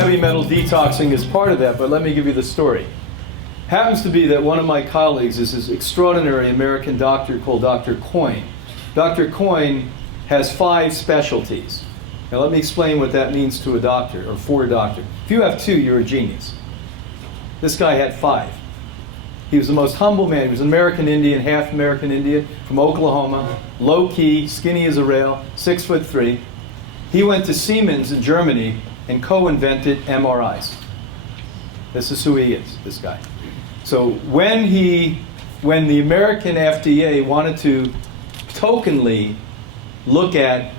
heavy metal detoxing is part of that, but let me give you the story. Happens to be that one of my colleagues is this extraordinary American doctor called Dr. Coyne. Dr. Coyne has 5 specialties. Now let me explain what that means to a doctor, or for a doctor. If you have 2, you're a genius. This guy had 5. He was the most humble man. He was an American Indian, half American Indian, from Oklahoma, low-key, skinny as a rail, 6'3". He went to Siemens in Germany and co-invented MRIs. This is who he is, this guy. So when the American FDA wanted to tokenly look at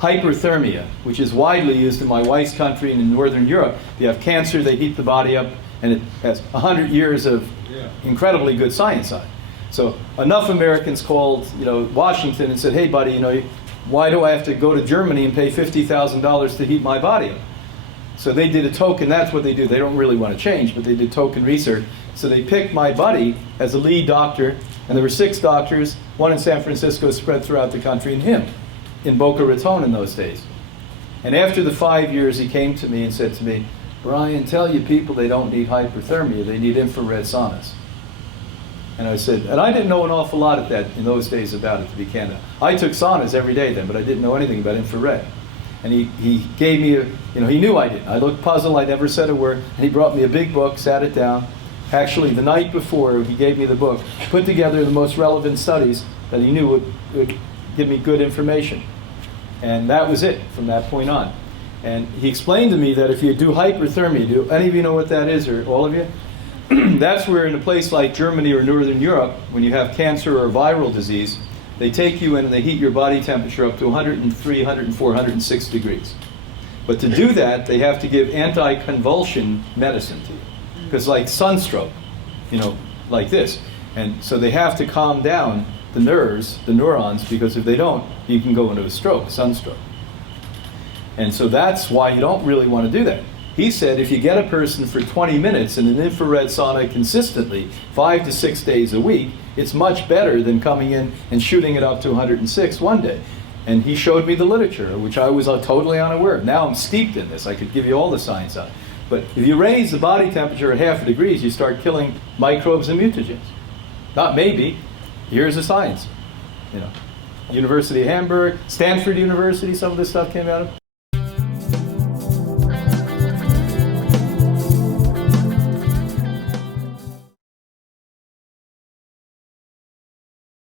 hyperthermia, which is widely used in my wife's country and in Northern Europe. If you have cancer, they heat the body up, and it has 100 years of incredibly good science on it. So enough Americans called, Washington and said, hey, buddy, why do I have to go to Germany and pay $50,000 to heat my body up? So they did a token. That's what they do. They don't really want to change, but they did token research. So they picked my buddy as a lead doctor, and there were 6 doctors, one in San Francisco spread throughout the country, and him in Boca Raton in those days. And after the 5 years, he came to me and said to me, Brian, tell you people they don't need hyperthermia, they need infrared saunas. And I said, and I didn't know an awful lot in those days about it, to be candid. I took saunas every day then, but I didn't know anything about infrared. And he gave me he knew I didn't. I looked puzzled, I never said a word, and he brought me a big book, sat it down. Actually, the night before he gave me the book, put together the most relevant studies that he knew would give me good information. And that was it from that point on. And he explained to me that if you do hyperthermia, do any of you know what that is, or all of you? That's where in a place like Germany or Northern Europe, when you have cancer or a viral disease, they take you in and they heat your body temperature up to 103, 104, 106 degrees. But to do that, they have to give anti-convulsion medicine to you. Because like sunstroke, like this. And so they have to calm down the nerves, the neurons, because if they don't, you can go into a stroke, sunstroke. And so that's why you don't really want to do that. He said if you get a person for 20 minutes in an infrared sauna consistently, 5 to 6 days a week, it's much better than coming in and shooting it up to 106 one day. And he showed me the literature, which I was totally unaware of. Now I'm steeped in this. I could give you all the science on it. But if you raise the body temperature at 0.5 degrees, you start killing microbes and mutagens. Not maybe. Here's the science. University of Hamburg, Stanford University, some of this stuff came out of.